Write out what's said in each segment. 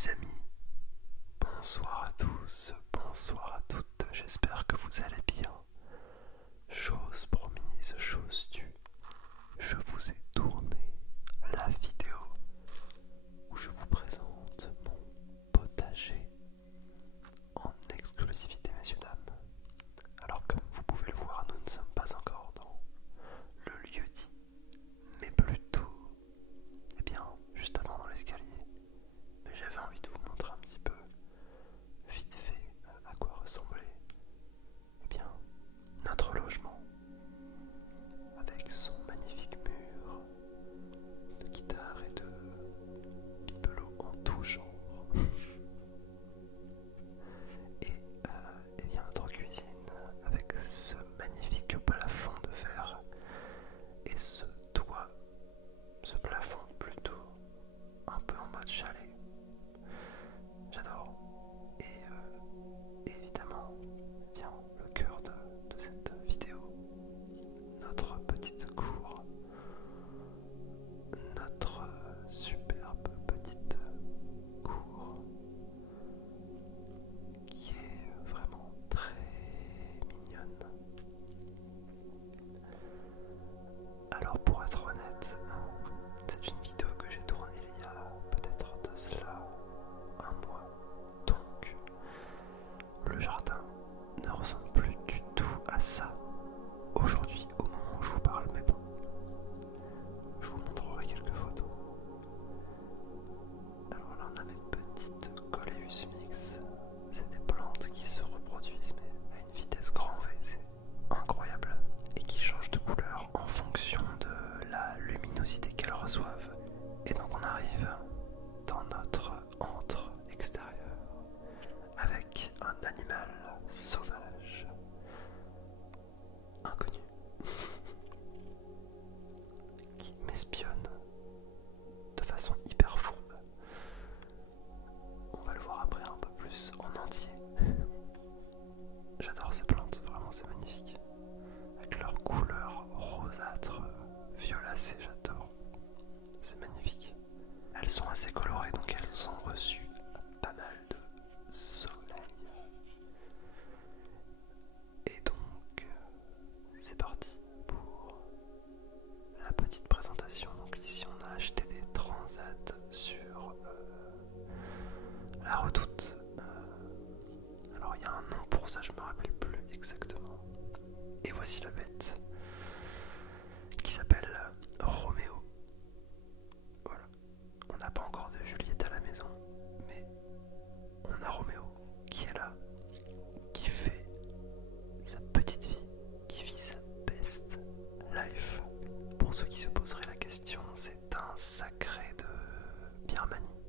les amis, bonsoir à tous, bonsoir à toutes, j'espère que vous allez bien. Chose promise, chose due, je vous ai tourné la vidéo où je vous présente mon potager en exclusivité, messieurs dames. Alors comme vous pouvez le voir, nous ne sommes pas encore dans le lieu dit, mais plutôt, eh bien, juste avant dans l'escalier. Mais j'avais envie de vous montrer un petit peu, vite fait, à quoi ressemblait, eh bien, notre logement, avec son magnifique mur de guitare et de bibelots en tout genre. Et eh bien, notre cuisine, avec ce magnifique plafond de verre et ce toit, ce plafond plutôt un peu en mode chalet. J'adore. Et évidemment, eh bien, le cœur de cette vidéo, notre petite cour, notre superbe petite cour qui est vraiment très mignonne. Alors pour être honnête, c'est une vidéo que j'ai tournée il y a peut-être de cela un mois. Donc le jardin ne ressemble plus du tout à ça aujourd'hui au moment où je vous parle, mais bon, je vous montrerai quelques photos. Alors là on a mes petites Coleus mix, c'est des plantes qui se reproduisent mais à une vitesse grand V, c'est incroyable, et qui changent de couleur en fonction de la luminosité qu'elles reçoivent. Et donc on arrive dans notre antre extérieur avec un animal sauvage inconnu qui m'espionne de façon hyper fourbe. On va le voir après un peu plus en entier. J'adore ces plantes, vraiment c'est magnifique. Avec leur couleur rosâtre, violacée, j'adore. C'est magnifique. Elles sont assez colorées donc elles ont reçu pas mal de soleil. Et donc c'est parti pour la petite présentation. Donc ici on a acheté des transats sur la Redoute. Alors il y a un nom pour ça, je me rappelle plus exactement. Et voici la bête qui s'appelle Roméo. Voilà. On n'a pas encore de Juliette à la maison, mais on a Roméo qui est là, qui fait sa petite vie, qui vit sa best life. Pour ceux qui se poseraient la question, c'est un sacré de Birmanie,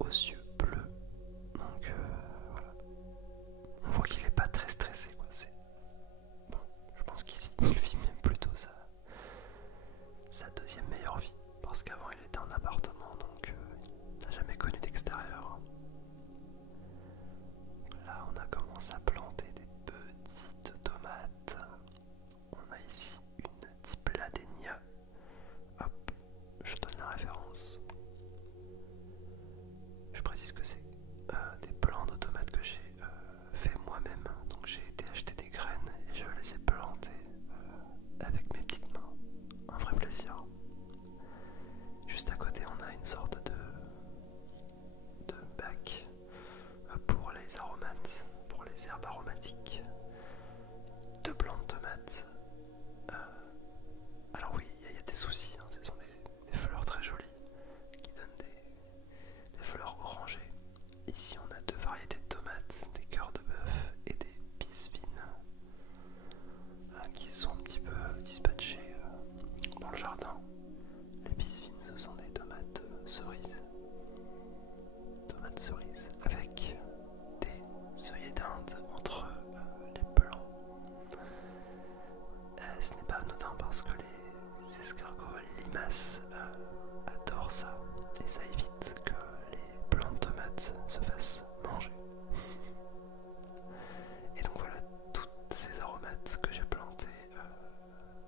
aux yeux bleus. Donc voilà. On voit qu'il est pas très stressé, quoi. C'est bon, je pense qu'il vit même plutôt sa deuxième meilleure vie, parce qu'avant il était en appartement, donc il n'a jamais connu d'extérieur. Là on a commencé à planter des petites tomates. On a ici une Dipladenia. Hop, je donne la référence. Je précise que c'est des plants de tomates que j'ai fait moi-même. Donc j'ai été acheter des graines et je les ai plantées avec mes petites mains. Un vrai plaisir. Juste à côté on a une sorte de bac pour les aromates, pour les herbes aromatiques. Deux plants de tomates. Alors oui, il y a des soucis, hein. Ce sont des fleurs très jolies qui donnent des fleurs orangées. Ici on a deux variétés de tomates, des cœurs de bœuf et des pisvines, qui sont un petit peu dispatchées dans le jardin. Les pisvines, ce sont des tomates cerises. Tomates cerises avec des œillets d'Inde entre les plants. Ce n'est pas anodin parce que les escargots, les limaces adorent ça. Et ça évite que les plants de tomates se fassent manger. Et donc voilà, toutes ces aromates que j'ai plantées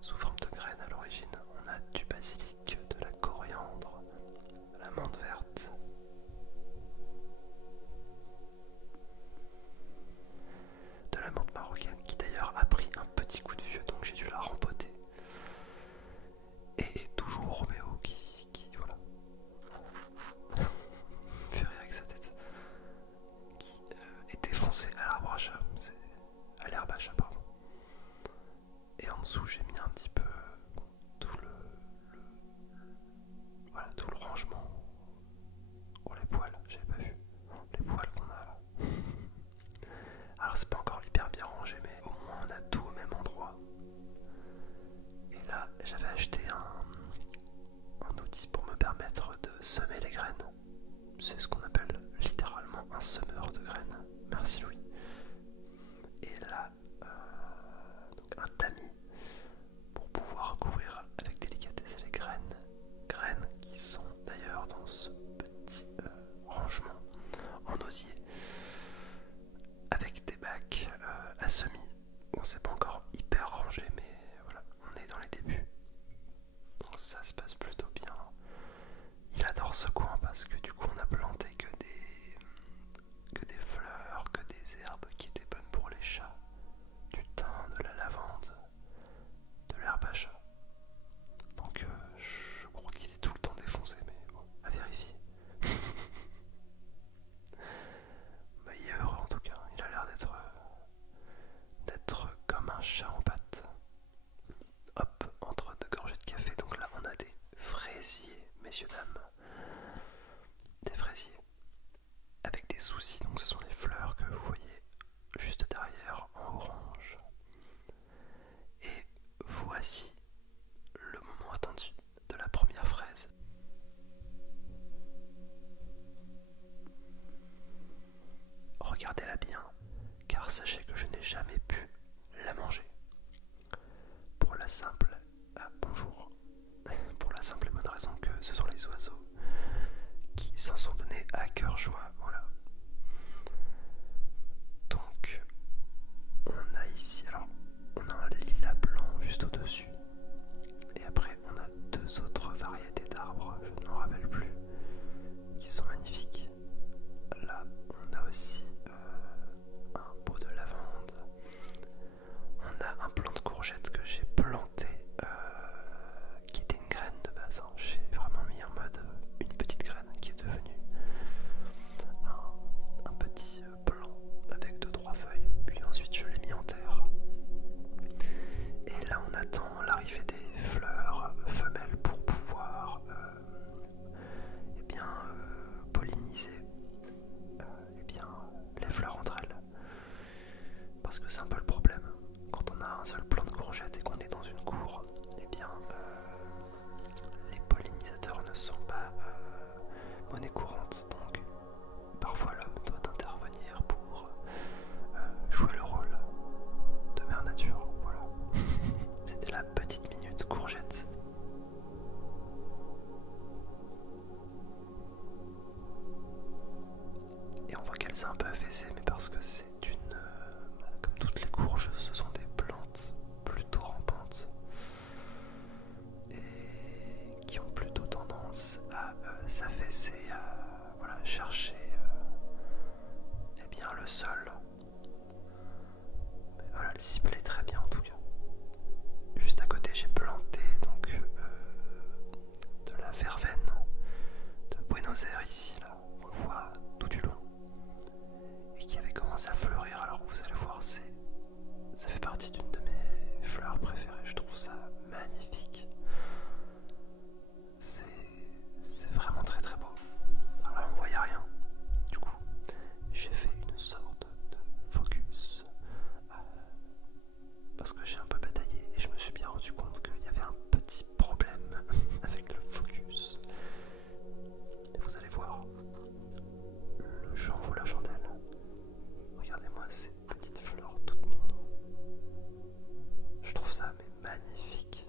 sous forme de graines à l'origine. On a du basilic, de la coriandre, la menthe verte, à semis. Bon, c'est pas encore hyper rangé, mais voilà, on est dans les débuts. Donc ça se passe plutôt bien. Il adore ce coin parce que du coup on a planté que des fleurs, que des herbes qui étaient bonnes pour les chats. Du thym, de la lavande, de l'herbe à chat. Donc je crois qu'il est tout le temps défoncé, mais bon, à vérifier. Bah, il est heureux en tout cas, il a l'air d'être comme un chat en pâte. Hop, entre deux gorgées de café, donc là on a des fraisiers, messieurs dames. Des fraisiers avec des soucis, donc ce sont les fleurs que vous voyez juste derrière en orange. Et voici le moment attendu de la première fraise. Regardez-la bien, car sachez que je n'ai jamais pu la manger. Pour la simple... Ah, bonjour. Pour la simple et bonne raison que ce sont les oiseaux qui s'en sont donnés à cœur joie, voilà. Donc, on a ici, alors, on a un lilas blanc juste au-dessus. Et après, on a deux autres variétés d'arbres, je ne m'en rappelle plus, qui sont magnifiques. Là, on a aussi un pot de lavande. On a un plant de courgette que j'ai planté, qui était une graine de base. Hein. J'ai vraiment mis en mode une petite graine qui est devenue un petit plant avec 2-3 feuilles. Puis ensuite, je l'ai mis en terre. Et là, on attend l'arrivée des fleurs femelles pour pouvoir polliniser les fleurs entre elles. Parce que c'est un peu le problème. Quand on a un seul plant de courgettes et qu'on est dans une cour, les pollinisateurs ne sont pas monnaie courante. Donc parfois l'homme doit intervenir pour jouer le rôle de mère nature. Voilà. C'était la petite minute courgette. Et on voit qu'elle s'est un peu affaissée, mais parce que c'est comme toutes les courges, ce sont des plantes plutôt rampantes et qui ont plutôt tendance à s'affaisser, à chercher le sol. Mais voilà, elle ciblait très bien en tout cas. Juste à côté, j'ai planté donc de la verveine de Buenos Aires ici, là, on voit tout du long, et qui avait commencé à fleurir. Alors vous allez voir, ça fait partie d'une de mes fleurs préférées. Je trouve ça magnifique. C'est vraiment très très beau. Alors là, on voyait rien. Du coup, j'ai fait une sorte de focus parce que j'ai un peu bataillé et je me suis bien rendu compte qu'il y avait un petit problème avec le focus. Et vous allez voir, le champ vaut la chandelle. Regardez-moi ces petites fleurs toutes mimi. Je trouve ça magnifique.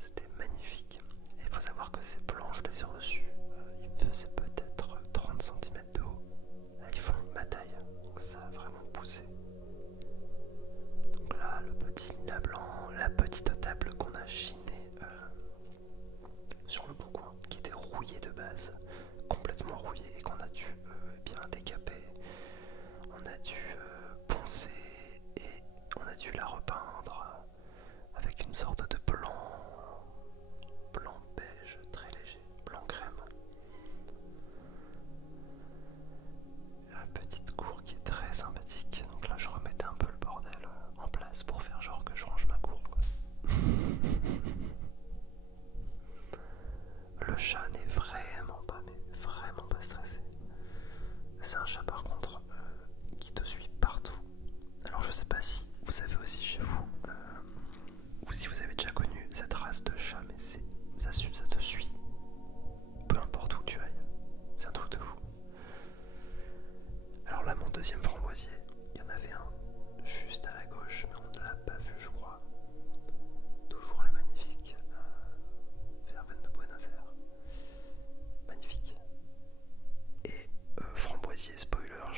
C'était magnifique. Et il faut savoir que ces planches, je les ai reçues, il faisait peut-être 30 cm de haut. Là, ils font ma taille, donc ça a vraiment poussé. Donc là, le petit lilas blanc, la petite table qu'on a chinée sur le bon coin, qui était rouillée de base, complètement rouillée, et qu'on a dû bien décaper. On a dû poncer et on a dû la repeindre avec une sorte de blanc beige très léger, blanc crème. Une petite cour qui est très sympathique. Donc là je remettais un peu le bordel en place pour faire genre que je range ma cour, quoi. Le chat n'est vraiment pas stressé. C'est un chat par contre qui te suit partout. Alors je sais pas si vous avez aussi chez vous ou si vous avez déjà connu cette race de chat, mais ça te suit peu importe où tu ailles. C'est un truc de fou. Alors là, mon deuxième framboisier, il y en avait un juste à la gauche, mais on ne l'a pas vu, je crois. Toujours les magnifiques verveine de Buenos Aires. Magnifique. Et framboisier spoiler,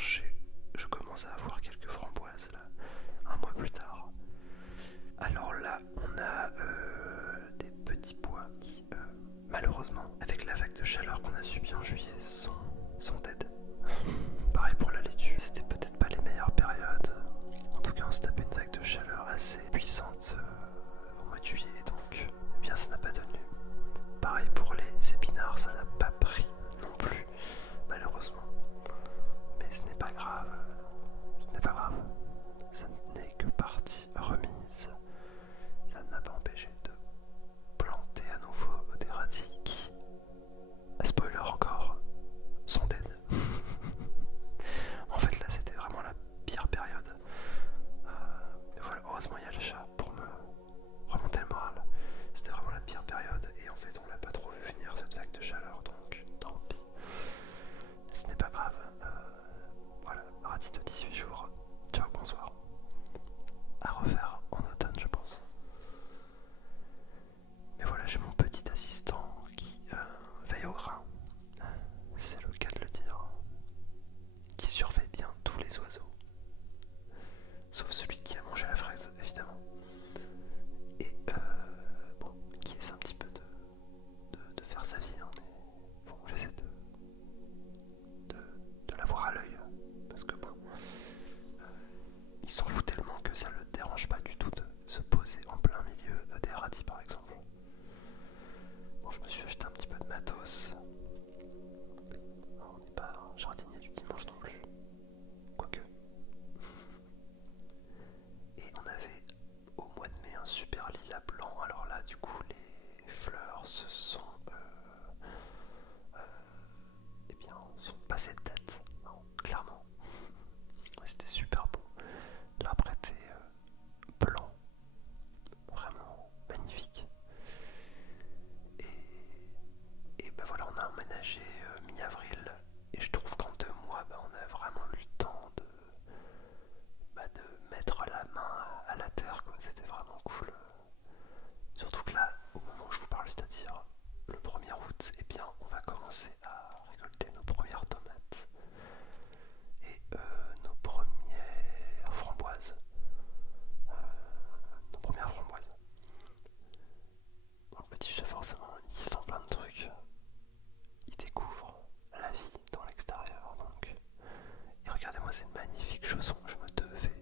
chaussons, je me devais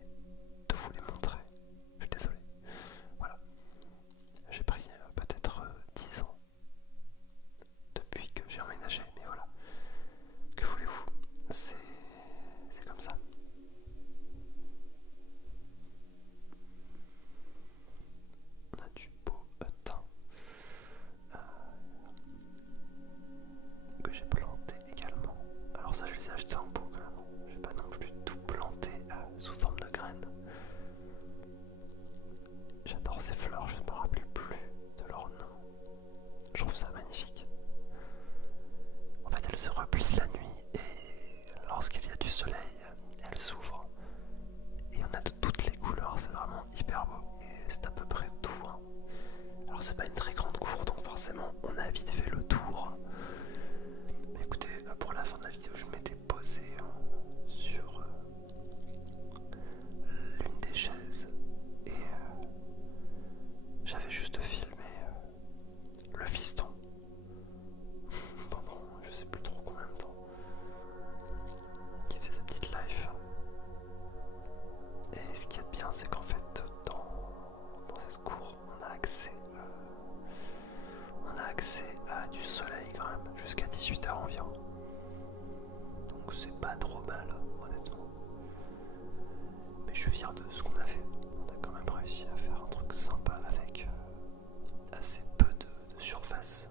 de vous les montrer. Je suis désolé. Voilà. J'ai pris peut-être 10 ans depuis que j'ai emménagé, mais voilà. Que voulez-vous? C'est comme ça. On a du beau thym que j'ai planté également. Alors ça, je les ai achetés en pot quand même. J'ai pas non plus tout planté sous forme de graines. J'adore ces fleurs, je ne me rappelle plus de leur nom. Je trouve ça magnifique. En fait, elles se replient la nuit et lorsqu'il y a du soleil, elles s'ouvrent. Et il y en a de toutes les couleurs, c'est vraiment hyper beau. Et c'est à peu près tout. Hein. Alors c'est pas une très grande cour, donc forcément on a vite fait le tour. Mais écoutez, pour la fin de la vidéo, je m'étais posé sur l'une des chaises et j'avais juste filmé le fiston pendant je sais plus trop combien de temps, qui faisait sa petite life. Et ce qui est bien, c'est qu'en fait dans cette cour on a accès à du soleil quand même jusqu'à 18 h environ, donc c'est pas trop mal honnêtement. Mais je suis fier de ce qu'on a fait. On a quand même réussi à faire un truc sympa avec assez peu de surface.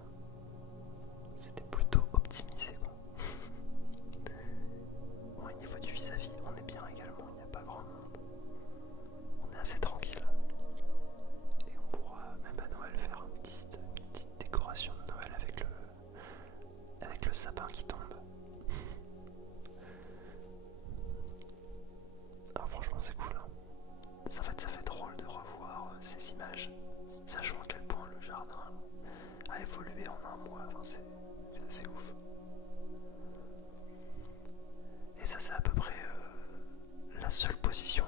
C'était plutôt optimisé quoi. Bon, au niveau du vis-à-vis, on est bien également, il n'y a pas grand monde. On est assez tranquille. Et on pourra même à Noël faire une petite décoration de Noël avec le sapin qui tombe. Ah, franchement c'est cool. Hein. En fait ça fait drôle de revoir ces images, sachant à quel point le jardin a évolué en un mois. Enfin, c'est assez ouf. Et ça c'est à peu près la seule position